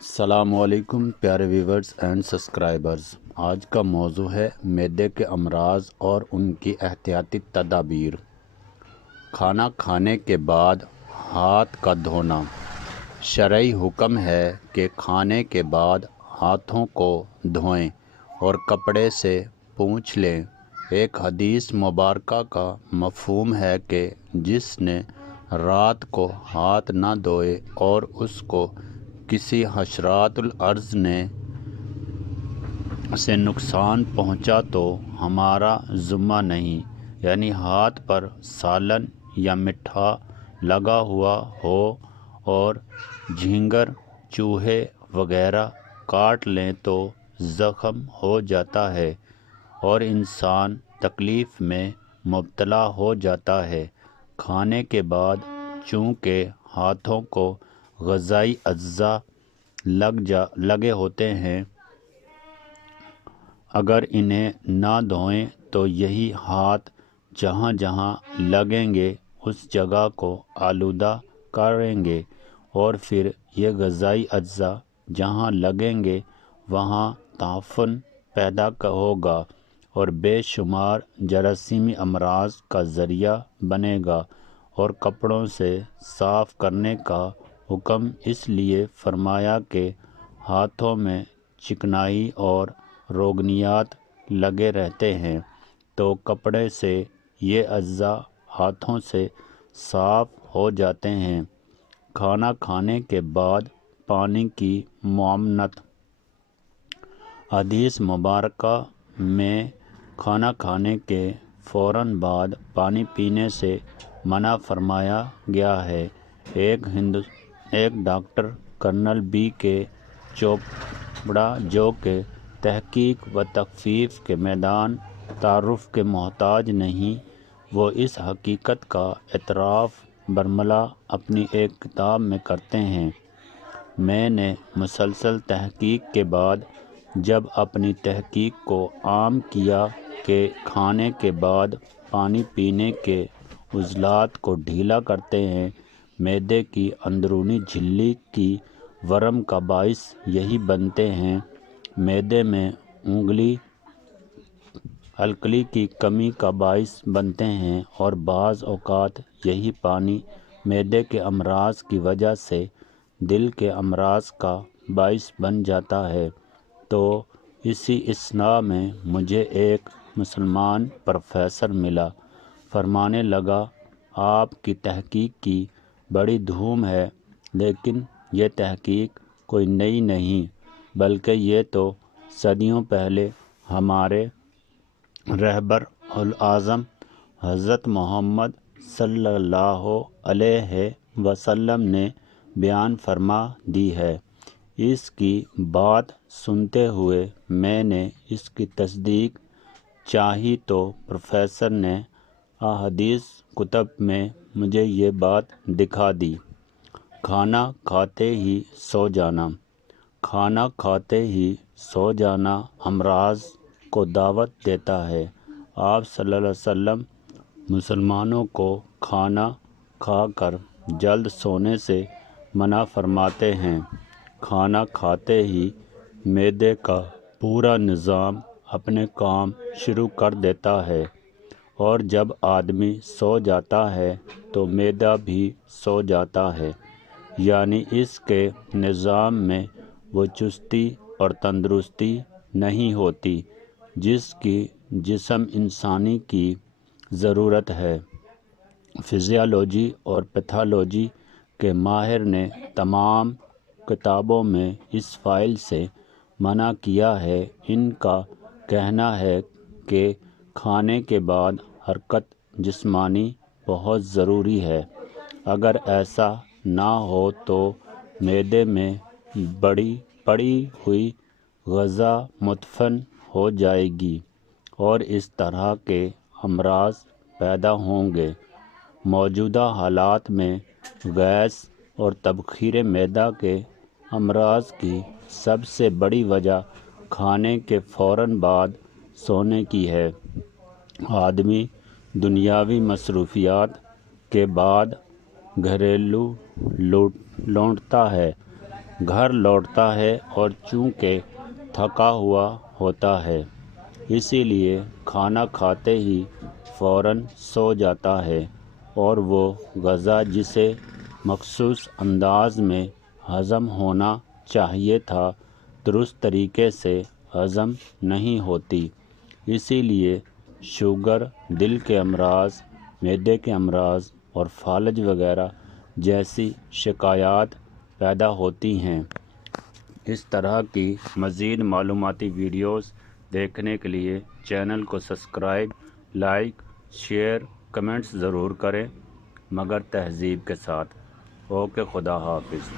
السلام علیکم پیارے ویورز اینڈ سبسکرائبرز۔ آج کا موضوع ہے معدے کے امراض اور ان کی احتیاطی تدابیر۔ کھانا کھانے کے بعد ہاتھ کا دھونا۔ شرعی حکم ہے کہ کھانے کے بعد ہاتھوں کو دھوئیں اور کپڑے سے پونچھ لیں۔ ایک حدیث مبارکہ کا مفہوم ہے کہ جس نے رات کو ہاتھ نہ دھوئے اور اس کو کسی حشرات الارض سے نقصان پہنچا تو ہمارا ذمہ نہیں، یعنی ہاتھ پر سالن یا میٹھا لگا ہوا ہو اور جھینگر چوہے وغیرہ کاٹ لیں تو زخم ہو جاتا ہے اور انسان تکلیف میں مبتلا ہو جاتا ہے۔ کھانے کے بعد چونکہ ہاتھوں کو غذائی اجزاء لگے ہوتے ہیں، اگر انہیں نہ دھوئیں تو یہی ہاتھ جہاں جہاں لگیں گے اس جگہ کو آلودہ کریں گے اور پھر یہ غذائی اجزاء جہاں لگیں گے وہاں تعفن پیدا ہوگا اور بے شمار جراثیمی امراض کا ذریعہ بنے گا۔ اور کپڑوں سے صاف کرنے کا حکم اس لیے فرمایا کہ ہاتھوں میں چکنائی اور روگنیات لگے رہتے ہیں، تو کپڑے سے یہ اجزاء ہاتھوں سے صاف ہو جاتے ہیں۔ کھانا کھانے کے بعد پانی کی ممانعت۔ حدیث مبارکہ میں کھانا کھانے کے فوراً بعد پانی پینے سے منع فرمایا گیا ہے۔ ایک ڈاکٹر کرنل بی کے چوپڑا جو کہ تحقیق و تخفیف کے میدان تعارف کے محتاج نہیں، وہ اس حقیقت کا اعتراف برملا اپنی ایک کتاب میں کرتے ہیں: میں نے مسلسل تحقیق کے بعد جب اپنی تحقیق کو عام کیا کہ کھانے کے بعد پانی پینے کے عضلات کو ڈھیلا کرتے ہیں، معدے کی اندرونی جھلی کی ورم کا باعث یہی بنتے ہیں، معدے میں الکلی کی کمی کا باعث بنتے ہیں اور بعض اوقات یہی پانی معدے کے امراض کی وجہ سے دل کے امراض کا باعث بن جاتا ہے۔ تو اسی اثناء میں مجھے ایک مسلمان پروفیسر ملا، فرمانے لگا، آپ کی تحقیق کی بڑی دھوم ہے، لیکن یہ تحقیق کوئی نئی نہیں، بلکہ یہ تو صدیوں پہلے ہمارے رہبر الاعظم حضرت محمد صلی اللہ علیہ وسلم نے بیان فرما دی ہے۔ اس کی بات سنتے ہوئے میں نے اس کی تصدیق چاہی تو پروفیسر نے احادیث کتب میں مجھے یہ بات دکھا دی: کھانا کھاتے ہی سو جانا۔ کھانا کھاتے ہی سو جانا امراض کو دعوت دیتا ہے۔ آپ صلی اللہ علیہ وسلم مسلمانوں کو کھانا کھا کر جلد سونے سے منع فرماتے ہیں۔ کھانا کھاتے ہی معدے کا پورا نظام اپنے کام شروع کر دیتا ہے اور جب آدمی سو جاتا ہے تو معدہ بھی سو جاتا ہے، یعنی اس کے نظام میں وہ چستی اور تندرستی نہیں ہوتی جس کی جسم انسانی کی ضرورت ہے۔ فزیالوجی اور پیتھالوجی کے ماہر نے تمام کتابوں میں اس فعل سے منع کیا ہے۔ ان کا کہنا ہے کہ کھانے کے بعد حرکت جسمانی بہت ضروری ہے، اگر ایسا نہ ہو تو معدے میں پڑی ہوئی غذا مدفن ہو جائے گی اور اس طرح کے امراض پیدا ہوں گے۔ موجودہ حالات میں گیس اور تبخیر معدہ کے امراض کی سب سے بڑی وجہ کھانے کے فوراً بعد سونے کی ہے۔ آدمی دنیاوی مصروفیات کے بعد گھریلو لوٹتا ہے گھر لوٹتا ہے اور چونکہ تھکا ہوا ہوتا ہے اسی لیے کھانا کھاتے ہی فوراً سو جاتا ہے اور وہ غذا جسے مخصوص انداز میں ہضم ہونا چاہیے تھا درست طریقے سے ہضم نہیں ہوتی۔ اسی لیے شوگر، دل کے امراض، معدے کے امراض اور فالج وغیرہ جیسی شکایات پیدا ہوتی ہیں۔ اس طرح کی مزید معلوماتی ویڈیوز دیکھنے کے لیے چینل کو سبسکرائب، لائک، شیئر، کمنٹس ضرور کریں، مگر تہذیب کے ساتھ۔ اوکے، خدا حافظ۔